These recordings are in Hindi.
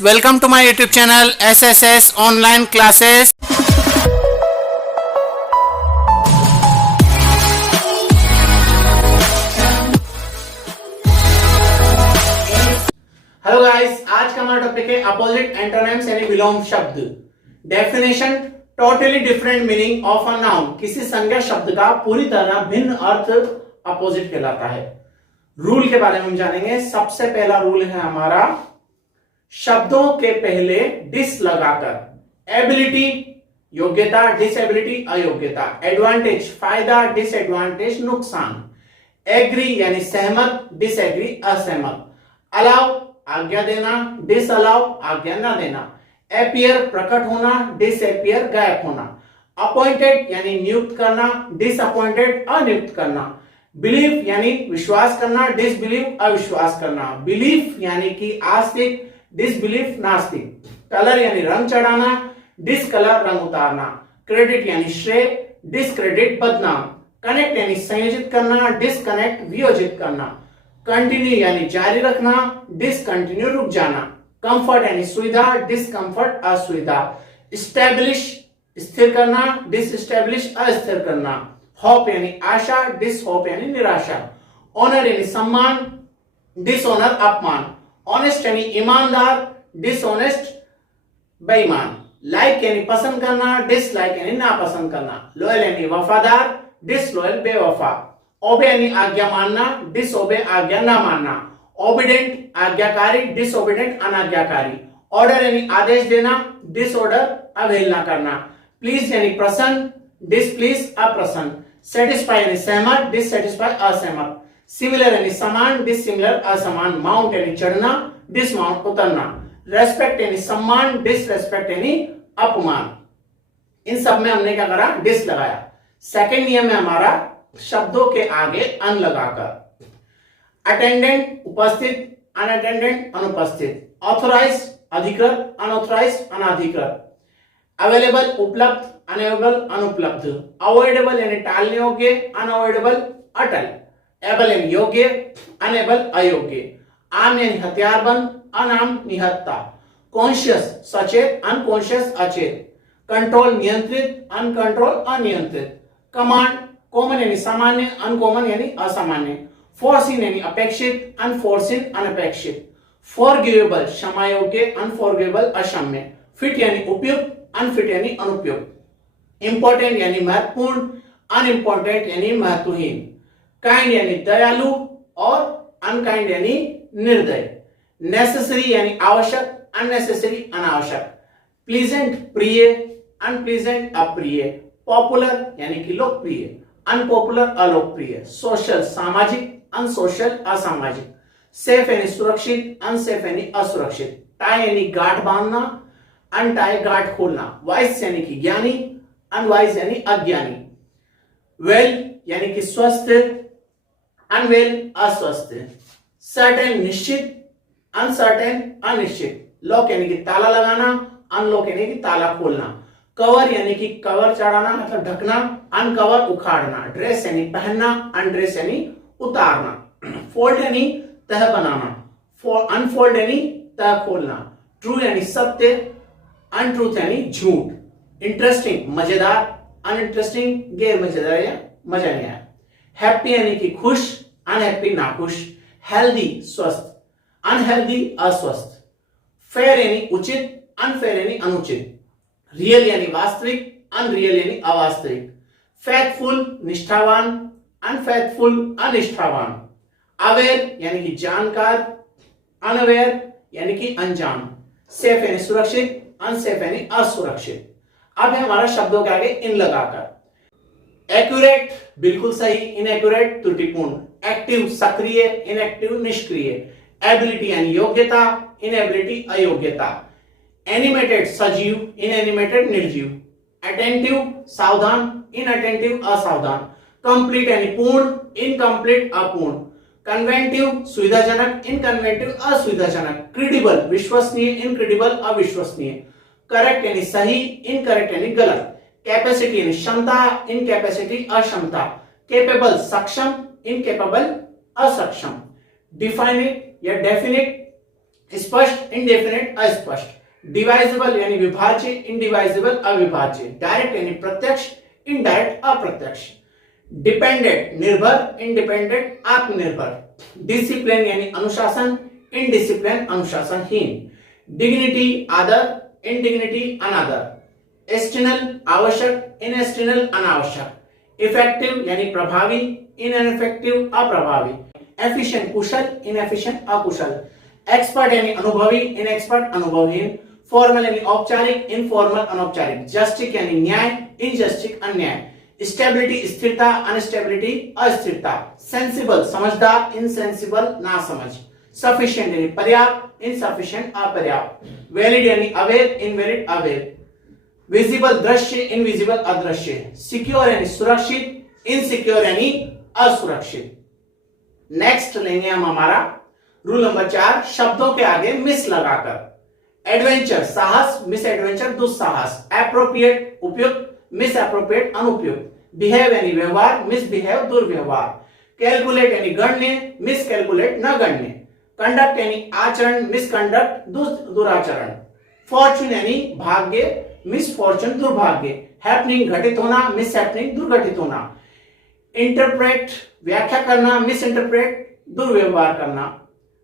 Welcome to my YouTube channel SSS Online Classes. Hello guys, आज का हमारा टॉपिक है अपोजिट एंटोनिम्स यानी विलोम शब्द। Definition, totally different meaning of a noun. किसी संज्ञा शब्द का पूरी तरह भिन्न अर्थ अपोजिट कहलाता है। रूल के बारे में हम जानेंगे। सबसे पहला रूल है हमारा, शब्दों के पहले डिस लगाकर। एबिलिटी योग्यता, डिसएबिलिटी अयोग्यता। एडवांटेज फायदा, डिसएडवांटेज नुकसान। एग्री यानी सहमत, डिसएग्री असहमत। अलाउ आज्ञा देना, डिसअलाउ आज्ञा न देना। अपीयर प्रकट होना, डिसअपीयर गायब होना। अपॉइंटेड यानी नियुक्त करना, डिसअपॉइंटेड अनियुक्त करना। बिलीव यानी विश्वास करना, डिसबिलीव अविश्वास करना। बिलीफ यानी कि आस्तिक, डिसबिलीफ नास्तिक। कलर यानी रंग चढ़ाना, डिसकलर रंग उतारना। क्रेडिट यानी श्रेय, डिसक्रेडिट बदनाम। कनेक्ट यानी संयोजित करना, डिसकनेक्ट वियोजित करना। कंटिन्यू यानी जारी रखना, डिसकंटिन्यू रुक जाना। कंफर्ट यानी सुविधा, डिसकंफर्ट असुविधा। स्टैब्लिश स्थिर करना, डिसस्टैब्लिश अस्थिर करना। होप यानी आशा, डिसहोप यानी निराशा। ऑनर यानी सम्मान, डिसऑनर अपमान। ऑनेस्ट यानी ईमानदार, डिसऑनेस्ट बेईमान। लाइक यानी पसंद करना, डिसलाइक यानी नापसंद करना। लॉयल यानी वफादार, डिसलॉयल बेवफा। ओबे यानी आज्ञा मानना, डिसओबे आज्ञा ना मानना। ओबीडेंट आज्ञाकारी, डिसओबीडेंट अनाज्ञाकारी। ऑर्डर यानी आदेश देना, डिसऑर्डर अवहेलना करना। प्लीज यानी प्रसन्न, डिसप्लीज अप्रसन्न। सेटिस्फाई यानी सहमत, डिससेटिस्फाई असहमत। सिमिलर यानी समान, डिससिमिलर असमान। माउंट यानी चढ़ना, डिसमाउंट उतरना। रेस्पेक्ट यानी सम्मान, डिसरेस्पेक्ट यानी अपमान। इन सब में हमने क्या करा, डिस लगाया। सेकंड नियम है हमारा, शब्दों के आगे अन लगाकर। अटेंडेंट उपस्थित, अनअटेंडेंट अनुपस्थित। ऑथोराइज अधिकृत, अनऑथोराइज अनाधिकृत। अवेलेबल उपलब्ध, अनअवेलेबल अनुपलब्ध। अवॉइडेबल यानी टालने योग्य, अनअवॉइडेबल अटल। एबल यानी योग्य, अनेबल अयोग्य। आर्म यानी हथियारबंद, अनाम निहत्ता। कॉन्शियस सचेत, अनकॉन्शियस अचेत। कंट्रोल नियंत्रित, अनकंट्रोल अनियंत्रित। कमांड कॉमन यानी सामान्य, अनकॉमन यानी असामान्य। फोर्सिन यानी अपेक्षित, अनफोर्सिन अनपेक्षित। फॉरगिवेबल क्षमा योग्य, अनफॉरगिवेबल अक्षम्य। फिट यानी उपयुक्त, अनफिट यानी अनुपयुक्त। इंपॉर्टेंट यानी महत्वपूर्ण, अनइम्पोर्टेंट यानी महत्वहीन। काइंड यानी दयालु और अनकाइंड यानी निर्दय। नेसेसरी यानी आवश्यक, अननेसेसरी अनावश्यक। प्लीजेंट प्रिय, अनप्लीजेंट अप्रिय। पॉपुलर यानी कि लोकप्रिय, अनपॉपुलर अलोकप्रिय। सोशल सामाजिक, अनसोशल असामाजिक। सेफ यानी सुरक्षित, अनसेफ यानी असुरक्षित। टाई यानी गांठ बांधना, अनटाई गांठ खोलना। वाइस यानी कि ज्ञानी, अनवाइज यानी अज्ञानी। वेल यानी कि स्वस्थ, अनवेल अस्वस्थ। सर्टेन निश्चित, अनसर्टेन अनिश्चित। लॉक यानी कि ताला लगाना, अनलॉक यानी कि ताला खोलना। कवर यानी कि कवर चढ़ाना मतलब ढकना, अनकवर उखाड़ना। ड्रेस यानी पहनना, अनड्रेस यानी उतारना। फोल्ड यानी तह बनाना, अनफोल्ड यानी तह खोलना। ट्रू यानी सत्य, अनट्रूथ यानी झूठ। इंटरेस्टिंग मजेदार, अनइंटरेस्टिंग गैर मजेदार या मजा नहीं आया। हैप्पी यानी कि खुश, अनहैप्पी नाखुश। हेल्दी स्वस्थ, अनहेल्दी अस्वस्थ। फेयर यानी उचित, अनफेयर यानी अनुचित। रियल यानी वास्तविक, अनरियल यानी अवास्तविक। फैथफुल निष्ठावान, अनफैथफुल अनिष्ठावान। अवेयर यानी कि जानकार, अनअवेयर यानी कि अनजान। सेफ यानी सुरक्षित, अनसेफ यानी असुरक्षित। अब है हमारा शब्दों के आगे इन लगाकर। एक्यूरेट बिल्कुल सही, इनएक्यूरेट त्रुटिपूर्ण। एक्टिव सक्रिय, इनएक्टिव निष्क्रिय। एबिलिटी यानी योग्यता, इनएबिलिटी अयोग्यता। एनिमेटेड सजीव, इनएनिमेटेड निर्जीव। अटेंटिव सावधान, इनअटेंटिव असावधान। कंप्लीट यानी पूर्ण, इनकम्प्लीट अपूर्ण। कन्वेंटिव सुविधाजनक, इनकन्वेंटिव असुविधाजनक। क्रेडिबल विश्वसनीय, इनक्रेडिबल अविश्वसनीय। करेक्ट यानी सही, इनकरेक्ट यानी गलत। कैपेसिटी यानी क्षमता, इनकैपेसिटी अक्षमता। केपेबल सक्षम, इनकेपेबल असक्षम। डिफाइनिट या डेफिनिट स्पष्ट, इंडेफिनेट, अस्पष्ट। डिवाइजेबल यानी विभाज्य, इनडिवाइजेबल अविभाज्य। डायरेक्ट यानी प्रत्यक्ष, इनडायरेक्ट अप्रत्यक्ष। डिपेंडेंट निर्भर, इंडिपेंडेंट आत्मनिर्भर। डिसिप्लिन यानी अनुशासन, इनडिसिप्लिन अनुशासनहीन। डिग्निटी आदर, इनडिग्निटी अनादर। एक्सटर्नल आवश्यक, इनएक्सटर्नल अनावश्यक। इफेक्टिव यानी प्रभावी, इनएफेक्टिव अप्रभावी। एफिशिएंट कुशल, इनएफिशिएंट अकुशल। एक्सपर्ट यानी अनुभवी, इनएक्सपर्ट अनुभवहीन। फॉर्मल यानी औपचारिक, इनफॉर्मल अनौपचारिक। जस्टिक यानी न्याय, इनजस्टिक अन्याय। स्टेबिलिटी स्थिरता, अनस्टेबिलिटी अस्थिरता। सेंसिबल समझदार, इनसेंसिबल नासमझ। सफिशिएंट यानी पर्याप्त, इनसफिशिएंट अपर्याप्त। वैलिड यानी अवैध, इनवैलिड अवैध। विजिबल दृश्य, इनविजिबल अदृश्य। सिक्योर यानी सुरक्षित, इनसिक्योर यानी असुरक्षित। नेक्स्ट लेंगे हम हमारा रूल नंबर 4, शब्दों के आगे मिस लगाकर। एडवेंचर साहस, मिस एडवेंचर दुस्साहस। एप्रोप्रिएट उपयुक्त, मिस एप्रोप्रिएट अनुपयुक्त। बिहेव यानी व्यवहार, मिस बिहेव दुर्व्यवहार। कैलकुलेट यानी गण्य, मिस कैलकुलेट न गण्य। कंडक्ट यानी आचरण, मिस कंडक्ट दुराचरण। फॉर्चून यानी भाग्य, मिस फॉर्चून दुर्भाग्य। हैपनिंग घटित होना, मिस हैपनिंग दुर्घटित होना। इंटरप्रेट व्याख्या करना, मिस इंटरप्रेट दुर्व्यवहार करना।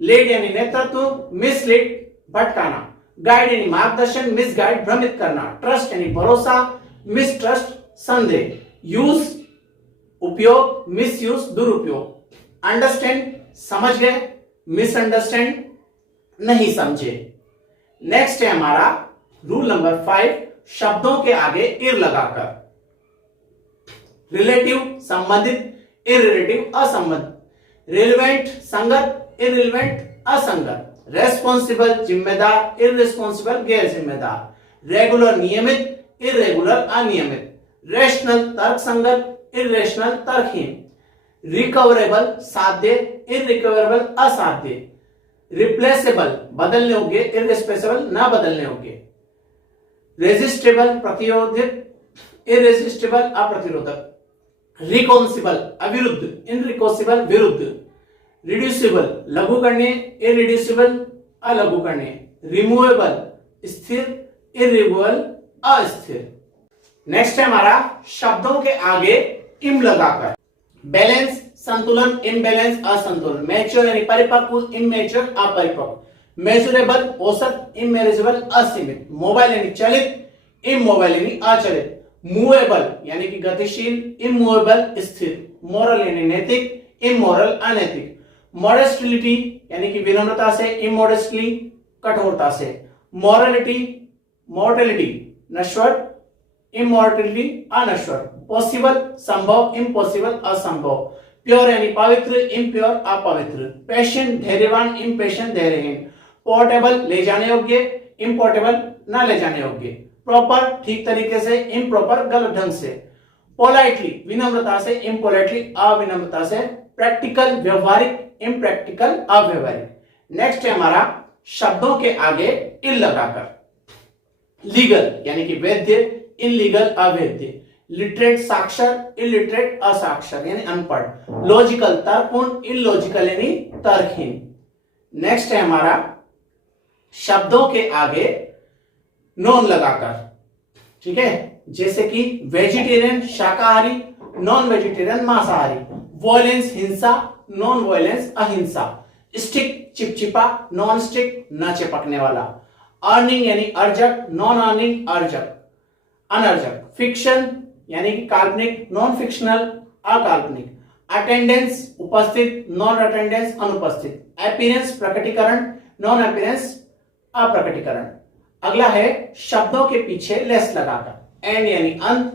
लीड यानी नेतृत्व, मिस लीड भटकाना। गाइड यानी मार्गदर्शन, मिस गाइड भ्रमित करना। ट्रस्ट यानी भरोसा, मिस ट्रस्ट संदेह। यूज उपयोग, मिस यूज दुरुपयोग। अंडरस्टैंड समझ गए, मिसअंडरस्टैंड नहीं समझे। नेक्स्ट है हमारा रूल नंबर 5, शब्दों के आगे इर लगाकर। रिलेटिव संबंधित, इररिलेटिव असंबंधित। रिलेवेंट संगत, इररिलेवेंट असंगत। रेस्पॉन्सिबल जिम्मेदार, इररिस्पॉन्सिबल गैर जिम्मेदार। रेगुलर नियमित, इरेगुलर अनियमित। रेशनल तर्क संगत, इरेशनल तर्कहीन। रिकवरेबल साध्य, इरिकवरेबल असाध्य। रिप्लेसेबल बदलने योग्य, इरिप्लेसेबल न बदलने योग्य। रेजिस्टेबल प्रतिरोधक, इरेजिस्टेबल अप्रतिरोधक। रिकॉन्सिबल अविरुद्ध, इनरिकॉन्सिबल विरुद्ध। रिड्यूसिबल लघुकरणीय, इरिड्यूसिबल अलघुकरणीय। रिमूवेबल स्थिर, इरिमूवेबल अस्थिर। नेक्स्ट है हमारा शब्दों के आगे इम लगाकर। बैलेंस संतुलन, इम्बैलेंस असंतुलन। मैच्योर यानी परिपक्व, इमैच्योर अपरिपक्व। मेजरेबल औसत, इमेजरेबल असीमित। मोबाइल यानी चलित, इमोबाइल यानी अचलित। मूवेबल यानी कि गतिशील, इमूवेबल स्थिर। मोरल यानी नैतिक, इमोरल अनैतिक। मॉडेस्टिलिटी यानी कि विनम्रता से, इमोडेस्टली कठोरता से। मॉरलिटी मॉर्टेलिटी नश्वर, इमॉर्टेलिटी अनश्वर। पॉसिबल संभव, इम्पॉसिबल असंभव। प्योर यानी पवित्र, इम्प्योर अपवित्र। पेशेंट धैर्यवान, इम्पेशेंट धैर्यहीन। पोर्टेबल ले जाने योग्य, इम्पोर्टेबल न ले जाने योग्य। प्रॉपर ठीक तरीके से, इम्प्रॉपर गलत ढंग से। पोलाइटली विनम्रता से, इम्पोलाइटली अविनम्रता से। प्रैक्टिकल व्यवहारिक, इम्प्रैक्टिकल अव्यवहारिक। नेक्स्ट है हमारा शब्दों के आगे इल लगाकर। लीगल यानी कि वैध, इनलीगल अवैध। लिटरेट साक्षर, इलिटरेट असाक्षर यानी अनपढ़। लॉजिकल तर्कपूर्ण, इलॉजिकल यानी तर्कहीन। नेक्स्ट है हमारा शब्दों के आगे नॉन लगाकर। ठीक है, जैसे कि वेजिटेरियन शाकाहारी, नॉन वेजिटेरियन मांसाहारी। वॉयलेंस हिंसा, नॉन वॉयलेंस अहिंसा। स्टिक चिपचिपा, नॉन स्टिक न चिपकने वाला। अर्निंग यानी अर्जक, नॉन अर्निंग अर्जक अनर्जक। फिक्शन यानी कि काल्पनिक, नॉन फिक्शनल अकाल्पनिक। अटेंडेंस उपस्थित, नॉन अटेंडेंस अनुपस्थित। अपीयरेंस प्रकटीकरण, नॉन अपीयरेंस अप्रकटीकरण। अगला है शब्दों के पीछे लेस लगाकर। एंड यानी अंत,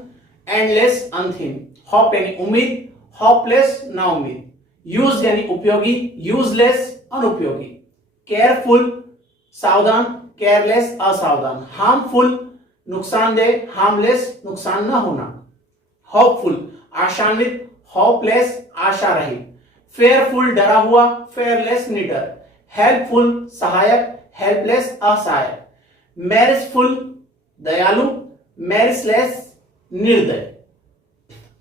एंडलेस अंतहीन। होप यानी उम्मीद, होपलेस ना उम्मीद। यूज यानी उपयोगी, यूजलेस अनुपयोगी। केयरफुल सावधान, केयरलेस असावधान। हार्मफुल नुकसानदेह, हार्मलेस नुकसान न होना। होपफुल आशान्वित, होपलेस आशा रहित। फेयरफुल डरा हुआ, फेयरलेस निडर। हेल्पफुल सहायक, हेल्पलेस असहायक। मैरिजफुल दयालु, मैरिजलेस निर्दय।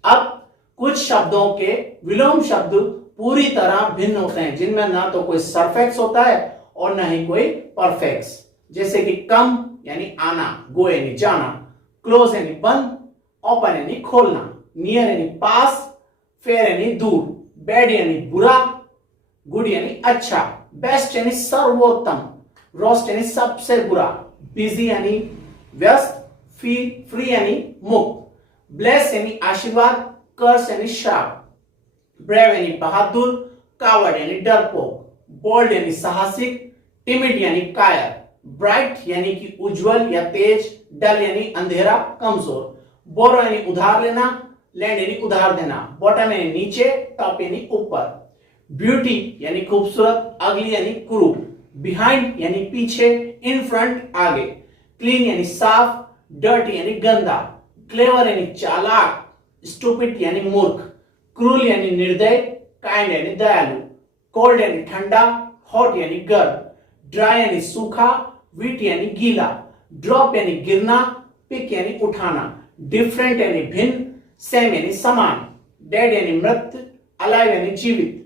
अब कुछ शब्दों के विलोम शब्द पूरी तरह भिन्न होते हैं, जिनमें ना तो कोई सरफेक्स होता है और न ही कोई परफेक्ट्स। जैसे कि कम यानी आना, गो यानी जाना, क्लोज यानी बंद, ओपन यानी खोलना, नियर यानी पास, फेयर यानी दूर, बैड यानी बुरा, गुड यानी अच्छा, बेस्ट यानी सर्वोत्तम, रोस्ट यानी सबसे बुरा, बिजी यानी व्यस्त, फ्री यानी मुक्त, ब्लेस यानी आशीर्वाद, कर्स यानी श्राप, ब्रेव यानी बहादुर, कावर्ड यानी डरपोक, बोल्ड यानी साहसिक, टिमिड यानी कायर, ब्राइट यानी कि उज्जवल या तेज, डल यानी अंधेरा कमजोर, बोरो यानी उधार लेना, लैंड यानी उधार देना, बॉटम यानी नीचे, टॉप यानी ऊपर, ब्यूटी यानी खूबसूरत, अगली यानी कुरूप, बिहाइंड यानी पीछे, इन फ्रंट आगे, क्लीन यानी साफ, डर्टी यानी गंदा, क्लेवर यानी चालाक, स्टूपिड यानी मूर्ख, क्रूल यानी निर्दय, काइंड यानी दयालु, कोल्ड यानी ठंडा, हॉट यानी गर्म, ड्राई यानी सूखा, वीट यानी गीला, ड्रॉप यानी गिरना, पिक यानी उठाना, डिफरेंट यानी भिन्न, सेम यानी समान, डेड यानी मृत, अलाइव यानी जीवित,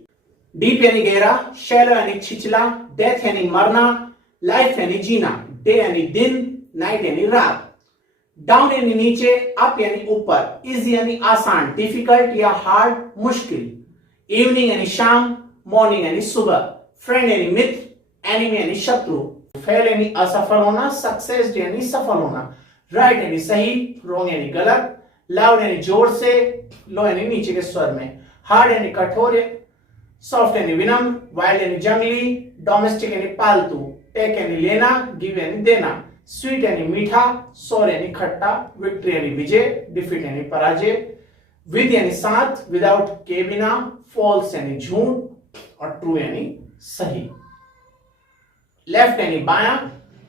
डीप यानी गहरा, शैलो यानी छिछला, डेथ यानी मरना, लाइफ यानी जीना, डे यानी दिन, नाइट यानी रात, डाउन यानी नीचे, अप यानी ऊपर, इजी यानी आसान, डिफिकल्ट या हार्ड मुश्किल, इवनिंग यानी शाम, मॉर्निंग यानी सुबह, फ्रेंड यानी मित्र, एनिमी यानी शत्रु, फेल यानी असफल होना, सक्सेस यानी सफल होना, राइट यानी सही, रॉन्ग यानी गलत, लाउड यानी जोर से, लो यानी नीचे के स्वर में, हार्ड यानी कठोर, सॉफ्ट यानी विनम्र, वाइल्ड यानी जंगली, डोमेस्टिक यानी पालतू, टेक यानी लेना, गिव यानी देना, स्वीट यानी मीठा, सोर यानी खट्टा, विक्ट्री यानी विजय, डिफीट यानी पराजय, विद यानी साथ, विदाउट के बिना, फॉल्स यानी झूठ और ट्रू यानी सही। लेफ्ट यानी बायां,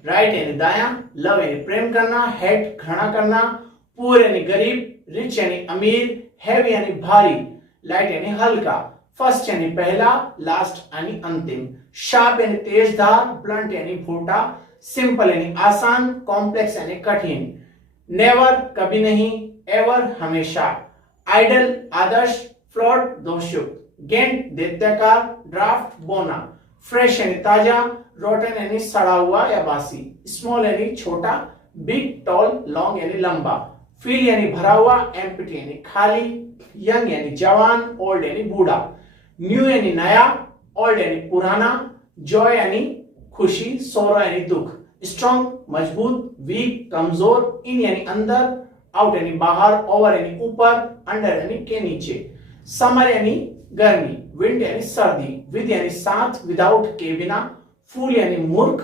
राइट यानी दायां, लव यानी प्रेम करना, हेट घृणा करना, पुअर यानी गरीब, रिच यानी अमीर, हैवी यानी भारी, लाइट यानी हल्का, फर्स्ट यानी पहला, लास्ट यानी अंतिम, शार्प यानी तेज धार, ब्लंट यानी भूटा, सिंपल यानी आसान, कॉम्प्लेक्स यानी कठिन, नेवर कभी नहीं, एवर हमेशा, आइडल आदर्श, फ्लॉड दोषयुक्त, गेंट दैत्याकार, ड्राफ्ट बोना, फ्रेश यानी ताजा, रोटन यानी सड़ा हुआ या बासी, स्मॉल यानी छोटा, बिग टॉल लॉन्ग यानी लंबा, फील यानी भरा हुआ, एम्प्टी यानी खाली, यंग यानी जवान, ओल्ड यानी बूढ़ा, न्यू यानी नया, ओल्ड यानी पुराना, जॉय यानी खुशी, सोरो यानी दुख, स्ट्रॉन्ग मजबूत, वीक कमजोर, इन यानी अंदर, आउट यानी बाहर, ओवर यानी ऊपर, अंडर यानी के नीचे, समर यानी गर्मी, विंड यानी सर्दी, विद यानी साथ, विदाउट के बिना, फूल यानी मूर्ख,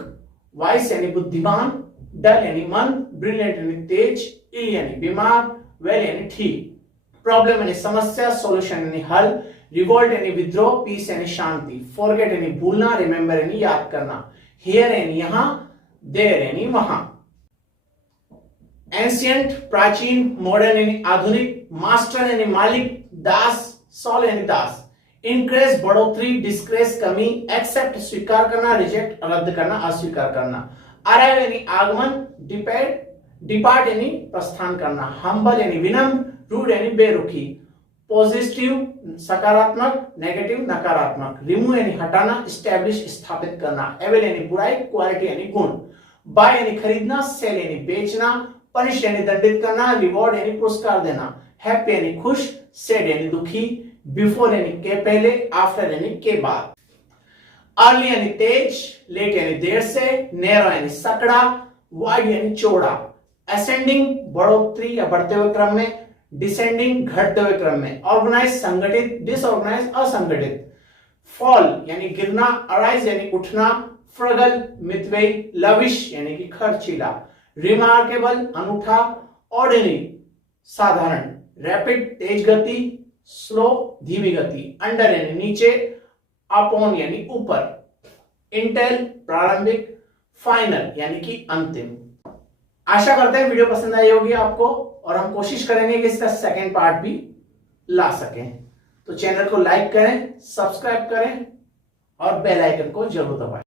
वाइस यानी बुद्धिमान, डल यानी मन, ब्रिलियंट यानी तेज, इल यानी बीमार, वेल यानी ठीक, प्रॉब्लम यानी समस्या, सॉल्यूशन यानी हल, रिवोल्ट यानी विद्रोह, पीस यानी शांति, फॉरगेट यानी भूलना, रिमेंबर यानी याद करना, हियर यानी यहां, देयर यानी वहां, एंशियंट प्राचीन, मॉडर्न यानी आधुनिक, मास्टर यानी मालिक, दास सॉल यानी दास, इंक्रेज बढ़ोतरी, डिस्क्रेस कमी, एक्सेप्ट स्वीकार करना, रिजेक्ट रद्द करना, अस्वीकार करना, अराइव यानी आगमन, डिपार्ट यानी प्रस्थान करना, हम्बल यानी विनम्र, रूड यानी बेरुखी, पॉजिटिव सकारात्मक, नेगेटिव नकारात्मक, रिमूव यानी हटाना, स्टैब्लिश स्थापित करना, एविल यानी बुराई, क्वालिटी यानी गुण, बाय यानी खरीदना, सेल यानी बेचना, पनिश यानी दंडित करना, रिवॉर्ड यानी पुरस्कार देना, हैप्पी यानी खुश, सैड यानी दुखी, बिफोर यानी के पहले, आफ्टर यानी के बाद, अर्ली यानी तेज, लेट यानी देर से, नैरो यानी सकड़ा, वाइड यानी चौड़ा, असेंडिंग बढ़ोतरी या बढ़ते हुए क्रम में, डिसेंडिंग घटते हुए क्रम में, ऑर्गेनाइज संगठित, डिसऑर्गेनाइज असंगठित, फॉल यानी गिरना, अराइज यानी उठना, फ्रगल मितव्ययी, लविश यानी कि खर्चीला, रिमार्केबल अनूठा, ऑर्डिनरी साधारण, रैपिड तेज गति, स्लो धीमी गति, अंडर यानी नीचे, अपॉन यानी ऊपर, इंटेल प्रारंभिक, फाइनल यानी कि अंतिम। आशा करते हैं वीडियो पसंद आई होगी आपको और हम कोशिश करेंगे कि इसका सेकंड पार्ट भी ला सकें। तो चैनल को लाइक करें, सब्सक्राइब करें और बेल आइकन को जरूर दबाएं।